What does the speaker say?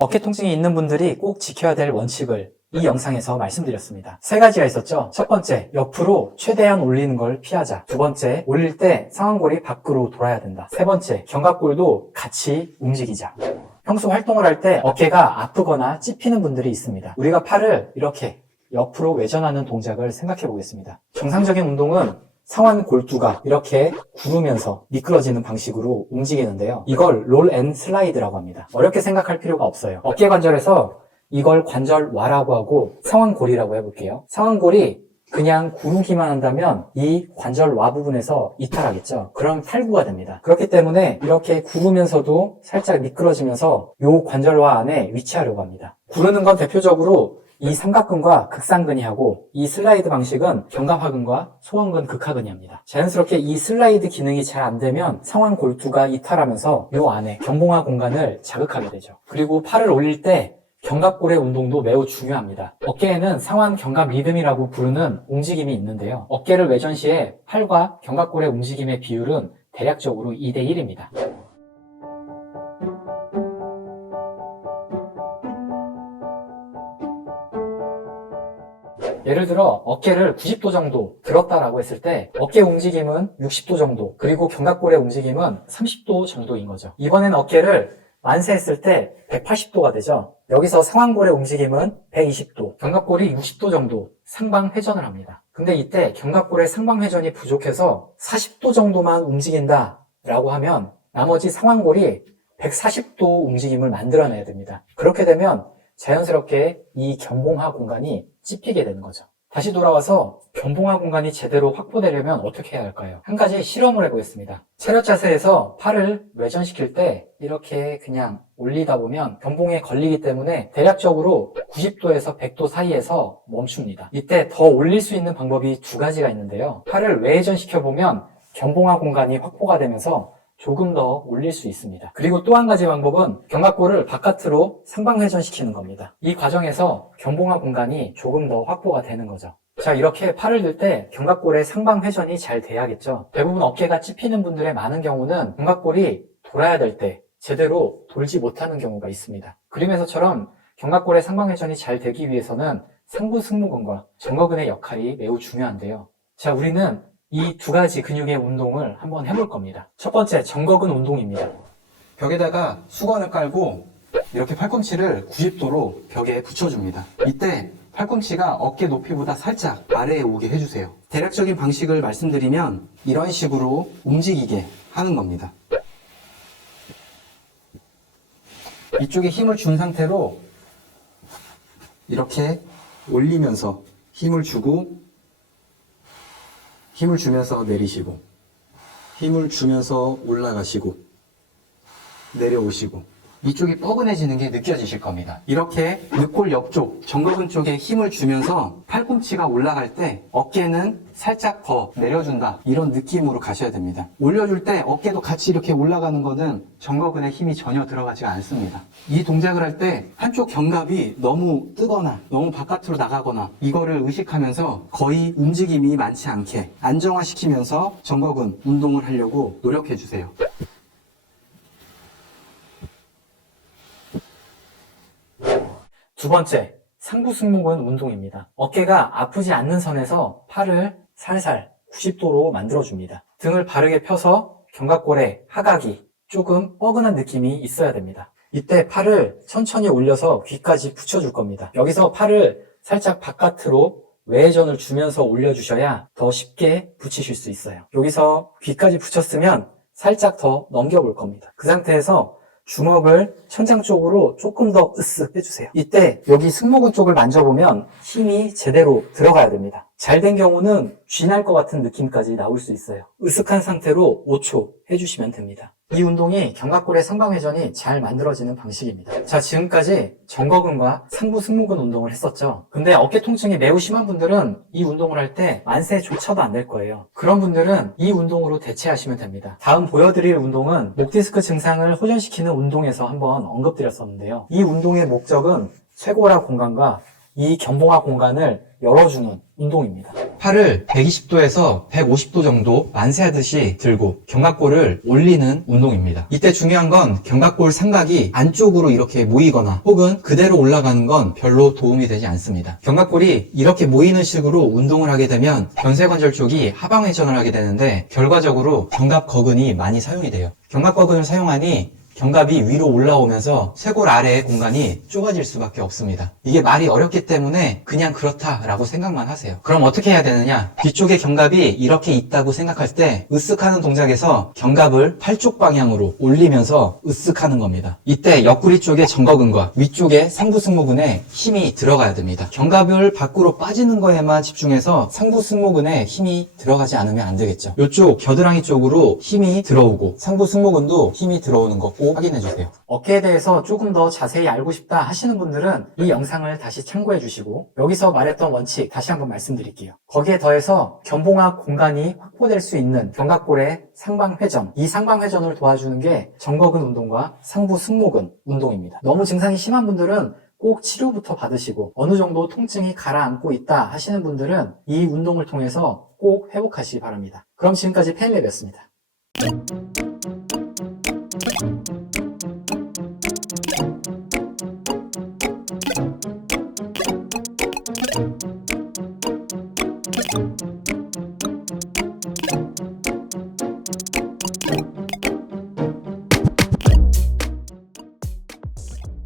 어깨 통증이 있는 분들이 꼭 지켜야 될 원칙을 이 영상에서 말씀드렸습니다. 세 가지가 있었죠. 첫 번째, 옆으로 최대한 올리는 걸 피하자. 두 번째, 올릴 때 상완골이 밖으로 돌아야 된다. 세 번째, 견갑골도 같이 움직이자. 평소 활동을 할 때 어깨가 아프거나 찝히는 분들이 있습니다. 우리가 팔을 이렇게 옆으로 외전하는 동작을 생각해 보겠습니다. 정상적인 운동은 상완 골두가 이렇게 구르면서 미끄러지는 방식으로 움직이는데요. 이걸 롤 앤 슬라이드라고 합니다. 어렵게 생각할 필요가 없어요. 어깨 관절에서 이걸 관절와라고 하고 상완골이라고 해볼게요. 상완골이 그냥 구르기만 한다면 이 관절와 부분에서 이탈하겠죠. 그럼 탈구가 됩니다. 그렇기 때문에 이렇게 구르면서도 살짝 미끄러지면서 이 관절와 안에 위치하려고 합니다. 구르는 건 대표적으로 이 삼각근과 극상근이 하고, 이 슬라이드 방식은 견갑하근과 소원근, 극하근이 합니다. 자연스럽게 이 슬라이드 기능이 잘 안 되면 상완 골두가 이탈하면서 이 안에 견봉하 공간을 자극하게 되죠. 그리고 팔을 올릴 때 견갑골의 운동도 매우 중요합니다. 어깨에는 상완 견갑 리듬이라고 부르는 움직임이 있는데요. 어깨를 외전 시에 팔과 견갑골의 움직임의 비율은 대략적으로 2대1입니다. 예를 들어 어깨를 90도 정도 들었다라고 했을 때 어깨 움직임은 60도 정도, 그리고 견갑골의 움직임은 30도 정도인 거죠. 이번엔 어깨를 만세했을 때 180도가 되죠. 여기서 상완골의 움직임은 120도, 견갑골이 60도 정도 상방 회전을 합니다. 근데 이때 견갑골의 상방 회전이 부족해서 40도 정도만 움직인다 라고 하면 나머지 상완골이 140도 움직임을 만들어내야 됩니다. 그렇게 되면 자연스럽게 이 견봉하 공간이 찝히게 되는 거죠. 다시 돌아와서 견봉하 공간이 제대로 확보되려면 어떻게 해야 할까요? 한 가지 실험을 해보겠습니다. 체력 자세에서 팔을 외전시킬 때 이렇게 그냥 올리다 보면 견봉에 걸리기 때문에 대략적으로 90도에서 100도 사이에서 멈춥니다. 이때 더 올릴 수 있는 방법이 두 가지가 있는데요. 팔을 외전시켜보면 견봉하 공간이 확보가 되면서 조금 더 올릴 수 있습니다. 그리고 또 한 가지 방법은 견갑골을 바깥으로 상방회전시키는 겁니다. 이 과정에서 견봉하 공간이 조금 더 확보가 되는 거죠. 자, 이렇게 팔을 들 때 견갑골의 상방회전이 잘 돼야겠죠. 대부분 어깨가 찝히는 분들의 많은 경우는 견갑골이 돌아야 될 때 제대로 돌지 못하는 경우가 있습니다. 그림에서처럼 견갑골의 상방회전이 잘 되기 위해서는 상부 승모근과 정거근의 역할이 매우 중요한데요. 자, 우리는 이 두 가지 근육의 운동을 한번 해볼 겁니다. 첫 번째, 정거근 운동입니다. 벽에다가 수건을 깔고 이렇게 팔꿈치를 90도로 벽에 붙여줍니다. 이때 팔꿈치가 어깨 높이보다 살짝 아래에 오게 해주세요. 대략적인 방식을 말씀드리면 이런 식으로 움직이게 하는 겁니다. 이쪽에 힘을 준 상태로 이렇게 올리면서 힘을 주고, 힘을 주면서 내리시고, 힘을 주면서 올라가시고, 내려오시고, 이쪽이 뻐근해지는 게 느껴지실 겁니다. 이렇게 늑골 옆쪽, 정거근 쪽에 힘을 주면서 팔꿈치가 올라갈 때 어깨는 살짝 더 내려준다, 이런 느낌으로 가셔야 됩니다. 올려줄 때 어깨도 같이 이렇게 올라가는 거는 정거근에 힘이 전혀 들어가지 않습니다. 이 동작을 할 때 한쪽 견갑이 너무 뜨거나 너무 바깥으로 나가거나 이거를 의식하면서 거의 움직임이 많지 않게 안정화시키면서 정거근 운동을 하려고 노력해 주세요. 두 번째, 상부 승모근 운동입니다. 어깨가 아프지 않는 선에서 팔을 살살 90도로 만들어줍니다. 등을 바르게 펴서 견갑골의 하각이 조금 뻐근한 느낌이 있어야 됩니다. 이때 팔을 천천히 올려서 귀까지 붙여줄 겁니다. 여기서 팔을 살짝 바깥으로 외전을 주면서 올려주셔야 더 쉽게 붙이실 수 있어요. 여기서 귀까지 붙였으면 살짝 더 넘겨볼 겁니다. 그 상태에서 주먹을 천장 쪽으로 조금 더 으쓱 빼주세요. 이때 여기 승모근 쪽을 만져보면 힘이 제대로 들어가야 됩니다. 잘 된 경우는 쥐날 것 같은 느낌까지 나올 수 있어요. 으쓱한 상태로 5초 해주시면 됩니다. 이 운동이 견갑골의 상방회전이 잘 만들어지는 방식입니다. 자, 지금까지 정거근과 상부 승모근 운동을 했었죠. 근데 어깨 통증이 매우 심한 분들은 이 운동을 할 때 만세조차도 안 될 거예요. 그런 분들은 이 운동으로 대체하시면 됩니다. 다음 보여드릴 운동은 목디스크 증상을 호전시키는 운동에서 한번 언급드렸었는데요. 이 운동의 목적은 쇄골화 공간과 이 견봉하 공간을 열어주는 운동입니다. 팔을 120도에서 150도 정도 만세하듯이 들고 견갑골을 올리는 운동입니다. 이때 중요한 건 견갑골 삼각이 안쪽으로 이렇게 모이거나 혹은 그대로 올라가는 건 별로 도움이 되지 않습니다. 견갑골이 이렇게 모이는 식으로 운동을 하게 되면 견쇄관절 쪽이 하방회전을 하게 되는데 결과적으로 견갑거근이 많이 사용이 돼요. 견갑거근을 사용하니 견갑이 위로 올라오면서 쇄골 아래의 공간이 좁아질 수밖에 없습니다. 이게 말이 어렵기 때문에 그냥 그렇다라고 생각만 하세요. 그럼 어떻게 해야 되느냐? 뒤쪽에 견갑이 이렇게 있다고 생각할 때 으쓱하는 동작에서 견갑을 팔 쪽 방향으로 올리면서 으쓱하는 겁니다. 이때 옆구리 쪽의 정거근과 위쪽의 상부승모근에 힘이 들어가야 됩니다. 견갑을 밖으로 빠지는 거에만 집중해서 상부승모근에 힘이 들어가지 않으면 안 되겠죠. 이쪽 겨드랑이 쪽으로 힘이 들어오고 상부승모근도 힘이 들어오는 거 꼭 확인해주세요. 어깨에 대해서 조금 더 자세히 알고 싶다 하시는 분들은 이 영상을 다시 참고해 주시고 여기서 말했던 원칙 다시 한번 말씀드릴게요. 거기에 더해서 견봉합 공간이 확보될 수 있는 견갑골의 상방회전, 이 상방회전을 도와주는 게 정거근 운동과 상부 승모근 운동입니다. 너무 증상이 심한 분들은 꼭 치료부터 받으시고 어느 정도 통증이 가라앉고 있다 하시는 분들은 이 운동을 통해서 꼭 회복하시기 바랍니다. 그럼 지금까지 페일랩이었습니다.